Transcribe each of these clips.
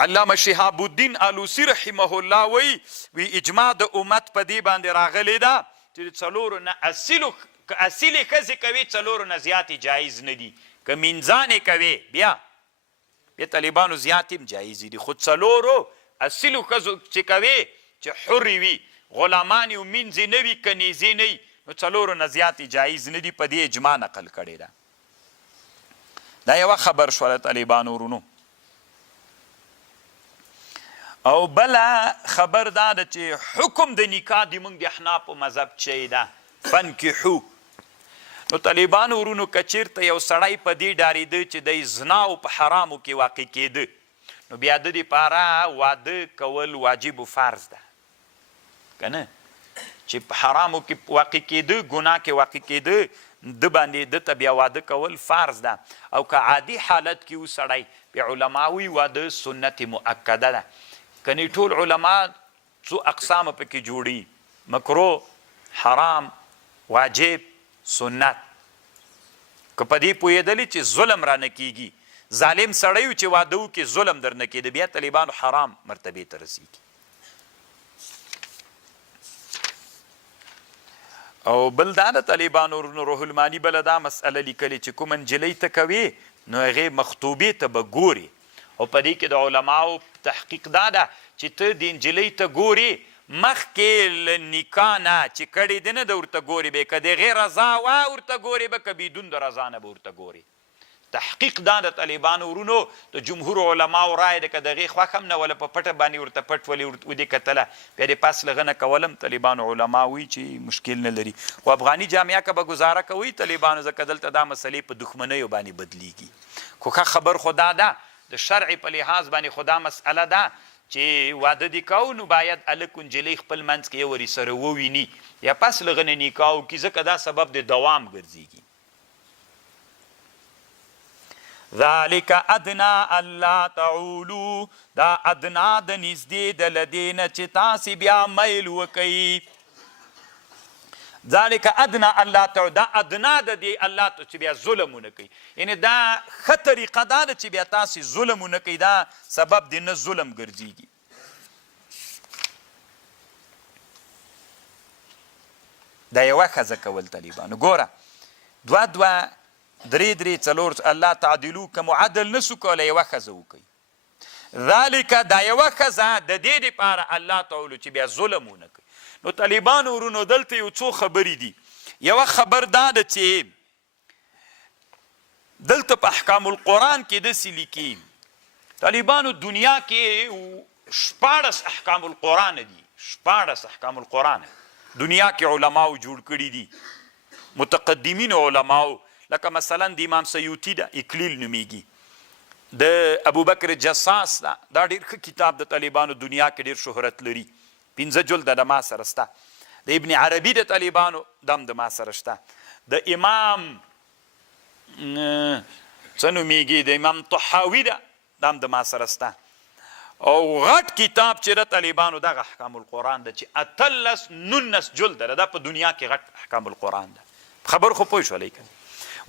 علامه شهاب الدین الوسی رحمه الله وی اجماع د امت په دې باندې راغلی ده چې څلورو نه اصیلې ښځې کوي څلورو نه زیاتې جایز نه دي که منځانې کوي بیا طالبانو زیات هم جایز دي خو څلورو اصیلو ښځو چې کوي چې حرې وي غلامان یې منځې نه وي کنیزې نه وي نو څلورو نه زیاتې جایز نه دي په دې اجماع نقل کړې ده دا یوه خبر شوله طالبانو ورونو او بله خبر دا ده چې حکم د نکاح د موږ د احنافو مذهب چې ده فنکحو نو طالبانو ورونو که چېرته یو سړی په دې ډارېده چې دی زناو په حرامو کې واقع کېده نو بیا د دپاره واده کول واجب و فرض ده که نه چې په حرامو کې واقع کېده ګناه کې واقع کېده د باندې ده ته بیا واده کول فرض ده او که عادي حالت کې و سړی بیا علماوي واده سنت مؤکده ده کنی ټول علما څو اقسام پکې جوړي مکروه حرام واجب سنت که په دې پوهېدلې چې ظلم رانه کیږي ظالم سړی چې واده وکړي ظلم درنه کېده بیا طالبانو حرام مرتبې ته رسیږي او بل دا د طالبانو روح المانی بله دا مسئله لیکلې چې کومه نجلۍ ته کوي نو هغې مخطوبې ته به ګوري او په دې کې د علماو تحقیق دا ده چې ته د نجلۍ ته ګوري مخکې له نکاح نه چې کړې دی نه د ورته ګورې به که د هغې رضا وه ورته ګورې به که بدون د رضا نه به ورته ګورې تحقیق دا د طالبانو ورونو د جمهور علماو رای ده که د هغې خوښ هم نه وله په پټه باندې ورته پټ ولې ودې کتله بیا د پاس له غنه کولم طالبانو علما وایي چې مشکل نه لري خو افغاني جامعه که به ګزاره کوي طالبانو ځکه دلته دا مسلې په دښمنیو باندې بدلیږي خو ښه خبر خو دا ده د شرع په لحاظ باندې خو دا مسئله ده چې واده دې کوو نو باید هلک و نجلۍ خپل منځ کې یو ورې سره وویني یا پس له غنه نکاح وکړي ځکه دا سبب د دوام ګرځېږي ذلک ادنا الله تعولو دا ادنا د نږدې د له دې نه چې تاسې بیا میل وکئ ذلک ادنا الله تعالى دا ادنا د دې الله ته چې بیا ظلم ونه کوي یعنې دا ښه طریقه دا ده چې بیا تاسې ظلم ونه کوي دا سبب د نه ظلم ګرځېږي دا یوه ښځه کول طالبانو ګوره دوه درې څلور الله تعدلو که معدل نسو کولی یوه ښځه وکوي ذلک دا یوه ښځه د دې دپاره الله تعالی چې بیا ظلم ونه کوي نو طالبانو ورونو دلته یو څو خبرې دي یوه خبر دا ده چې دلته په احکام القرآن کې داسې لیکي طالبانو دنیا کې 14 احکام القرآن دي 14 احکام القرآن دنیا کې علماو جوړ کړي دي متقدمین علماو لکه مثلا د امام سیوطي ده اکلیل نومیږي د ابوبکر جساس ده دا ډېر ښه کتاب د طالبانو دنیا کې ډېر شهرت لري 15 جلده د ما سره شته د ابن عربي د طالبانو دم د ما سره شته د امام څه نومیږي د امام طحاوي ده دم د ما سره شته او غټ کتاب چې د طالبانو دغه احکام القرآن ده چې 19 جلده ده په دنیا کې غټ احکام القرآن ده خبر خو پوه شولی که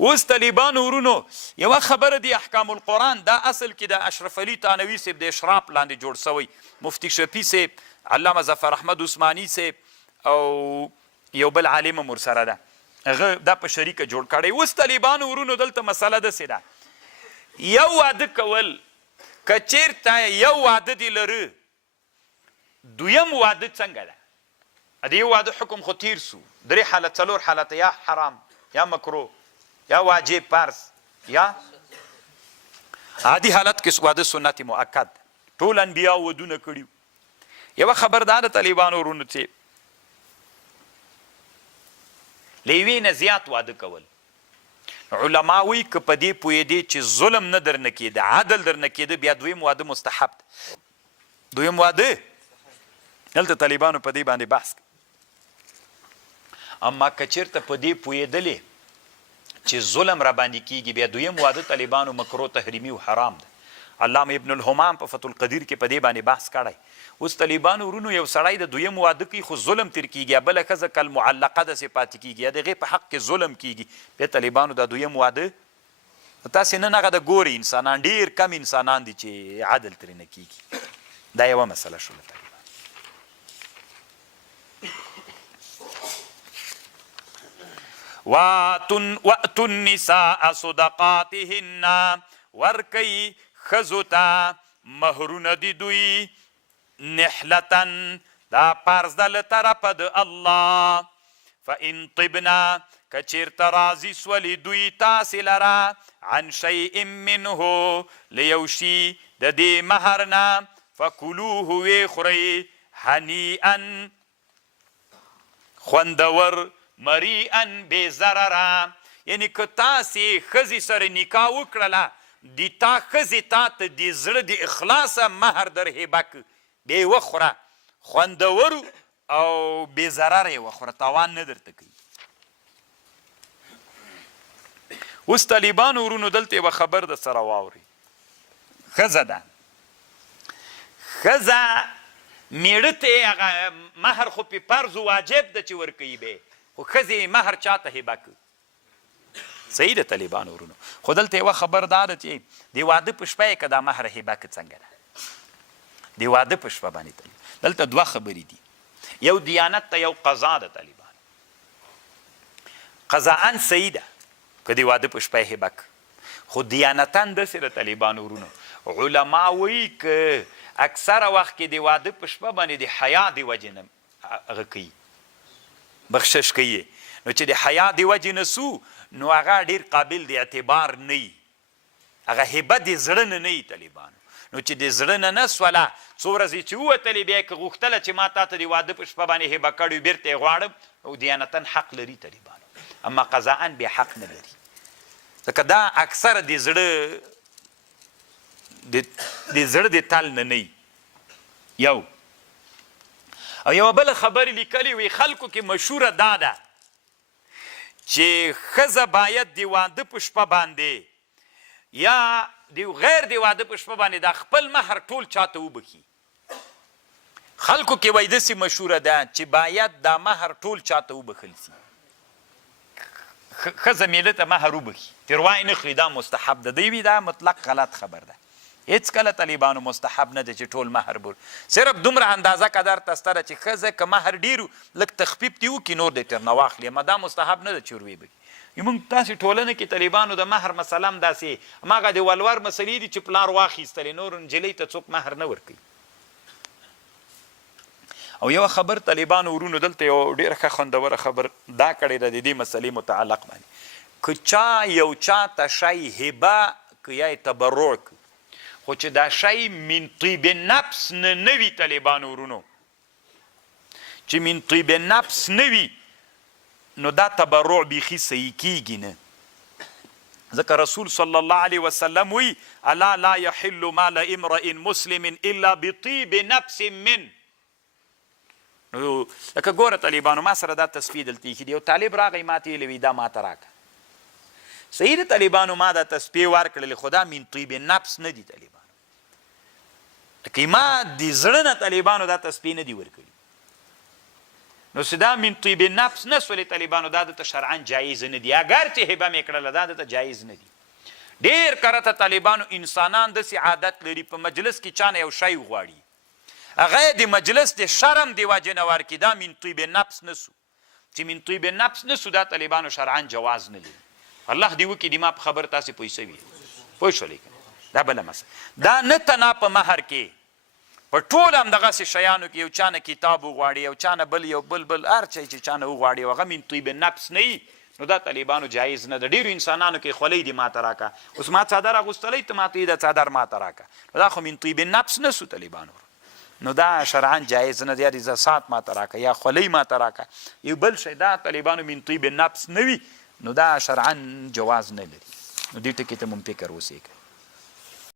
اوس طالبانو ورونو یوه خبره دی احکام القرآن دا اصل کې د اشرف علي تانوي صاحب د اشراف لاندې جوړ سوی مفتی شفیع صاحب علامه ظفر احمد عثماني صاحب او یو بل عالم هم ورسره ده هغه دا په شریکه جوړ کړی اوس طالبانو ورونو دلته مسله داسې ده یو واده کول که چېرته یو واده دې لره دویم واده څنګه ده د یو واده حکم خو تیر سو 3 حالت 4 حالت یا حرام یا مکروه یا واجب فرض یا عادي حالت کې واده سنت مؤکد ټول انبیا ودونه کړي یوه خبردار د طالبانو ورونو چې له یوې نه زیات واده کول علما وایي که په دې پوهېدې چې ظلم نه درنه کېده عدل درنه کېده بیا دویم واده مستحب ده دویم واده دلته طالبانو په دې باندې بحث اما که چېرته په دې پوهېدلې چې ظلم را باندې کېږي بیا دویم واده طالبانو مکروه تحریمي او حرام ده علامه ابن الهمام په فتح القدیر کې په دې باندې بحث کړی اوس طالبانو ورونو یو سړی د دویم واده کوي خو ظلم تر کېږي بله ښځه کل معلقه داسې پاتې کېږي یا د هغې په حق کې ظلم کېږي بیا طالبانو دا دویم واده تاسې نن هغه د ګوري انسانان ډېر کم انسانان دي چې عدل ترې نه کېږي. دا یوه مسله شوله. وَأْتُوا النِّسَاءَ صُدَقَاتِهِنَّ ورکوي ښځو ته مهرونه د دوی نحلتن دا پارس ده له طرفه د الله. فإن طبنا که چیرته راضي سولې دوی تاسې لره عن شیء منه له یو شي د دې مهر نه فکلوه ویې خورئ هنیئا خوندور مریئا بې ضرره. یعنې که تاسې ښځې سره نکاح وکړله د تا ښځې تا ته د زړه د اخلاصه مهر در هبه که بیا یې وخوره خوندور او بې ضرره یې وخوره تاوان نه درته کوي. اوس طالبانو ورونو دلته یوه خبر د سره واورئ. ښځه ده ښځه میړه ته هغه مهر خو پې فرض واجب ده چې ورکوي به خو ښځې مهر چاته هبه که. صحیح ده طالبانو ورونو. خو دلته یوه خبر دا ده چې د واده په شپه یې که دا مهر هبه که څنګه ده د واده په شپه باندې. دلته دوه خبرې دي. یو دیانت ته یو قضا ده طالبان. قضاءً صحیح ده که د واده په شپه یې هبه که خو دیانتاً داسې ده طالبانو ورونو. علما وایي که اکثره وخت کې د واده په شپه باندې د حیا د وجې نه هغه کوي بخشش کوي نو چې د حیا د وجې نه سو نو هغه ډېر قابل د اعتبار نه وي. هغه هبه د زړه نه نه وي طالبانو. نو چې د زړه نه نه سوله څو ورځې چې ووتلې بیا یې که غوښتله چې ما تا ته د واده په شپه باندې هبه کړی بېرته یې غواړم او دیانتاً حق لري طالبانو. اما قضاءً بیا حق نه لري ځکه دا اکثره د زړه د تل نه نه یو. او یوه بله خبرې لیکلې وي خلکو کې مشهوره دا ده چې ښځه باید د واده په شپه باندې یا د غیر د واده په شپه باندې دا خپل مهر ټول چاته وبخي. خلکو کې وایي داسې مشهوره ده چې باید دا مهر ټول چاته وبخل سي. ښځه میړه ته مهر وبخي تروای نه خوري دا مستحب ده. دوی وي دا مطلق غلط خبر ده. هېڅکله طالبانو مستحب نه ده چې ټول مهر بر صرف دومره اندازه قدر ته سته ده چې ښځه که مهر ډېر لږ تخفیف دې وکړي نور دې ترنه واخلي. اما دا مستحب نه ده چې وروی بکي. موږ تاسې ټولنه کې طالبانو د مهر مسله هم داسې هماغه د ولور مسلې دي چې پلار واخیستلې نور نجلۍ ته څوک مهر نه ورکوي. او یوه خبر طالبانو ورونو دلته یو ډېره ښه خوندوره خبر دا کړې ده د دې مسلې متعلق باندې. که چا یو چا ته شی هبه که یا یې تبرع که خو چې دا شی من طیب نفس نه وي طالبانو ورونو چې من طیب نفس نه وي نو دا تبرع بیخي صحیح کیږي نه. ځکه رسول صلی الله علیه وسلم وی الا لا یحل مال امرئ مسلم الا بطیب نفس من. نو لکه ګوره طالبانو ما سره دا تصفیه دلته ایښي دی. یو طالب راغی ما ته ویلې وي دا ما ته راکړه. صحیح ده طالبانو ما دا تصفیه ورکړلې خو دا من طیب نفس نه دي طالبانو. لکه ما د زړه نه طالبانو دا تصفیه نه دي ورکړي نو چې دا من طیب نفس نه سولې طالبانو دا دته شرعاً جایز نه دي. اگر چې هبه مې کړله دا دته جایز نه دي. ډېر کرته طالبانو انسانان داسې عادت لري په مجلس کې چا نه یو شی وغواړي هغه یې د مجلس د شرم د وجې نه ورکړي. دا من طیب نفس نه سو. چې من طیب نفس نه سو دا طالبانو شرعاً جواز نه لري. الله دې وکړي د ما په خبر تاسې پوه شوي پوه شولې که دا بله مسله. دا نه تنا په مهر کې په ټول همدغسې شیانو کې یو چا نه کتاب وغواړي یو چا نه بل یو بل هر چی چې چا نه وغواړي او هغه من طیب نفس نه وي نو دا طالبانو جایز نه ده. ډېرو انسانانو کې خولۍ دې ما ته راکړه اوس ما څادر اغوستلی ته ما ته دا څادر ما ته راکړه دا خو من طیب نفس نه سو طالبانو نو دا شرعاً جایز نه دی. یا د ساعت ما ته راکړه یا خولۍ ما ته راکړه یو بل شی دا طالبانو من طیب نفس نه وي نو دا شرعاً جواز نه لري. نو دې ټکي ته مونږ فکر وسې